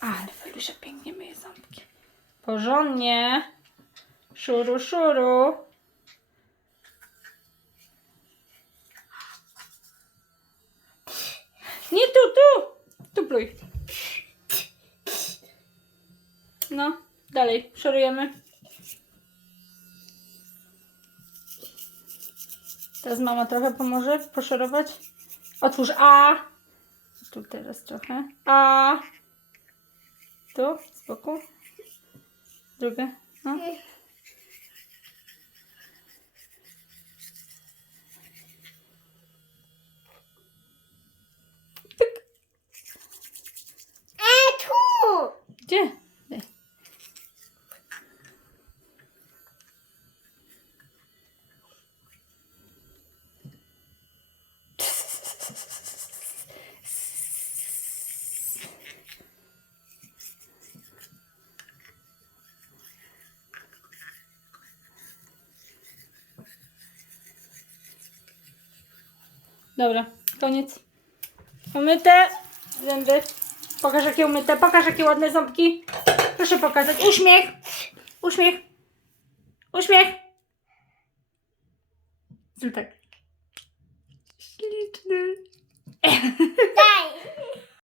Ale Felusia pięknie myje ząbki. Porządnie. Szuru, szuru. Nie tu, tu. Tu pluj. No, dalej, szorujemy. Teraz mama trochę pomoże poszorować. Otwórz A. Tu teraz trochę. A. to z boku. Drugie. No. Gdzie? Dobra, koniec. Umyte zęby. Pokaż jakie umyte, pokaż jakie ładne ząbki. Proszę pokazać. Uśmiech. Uśmiech. Uśmiech. Zrób tak. Śliczny.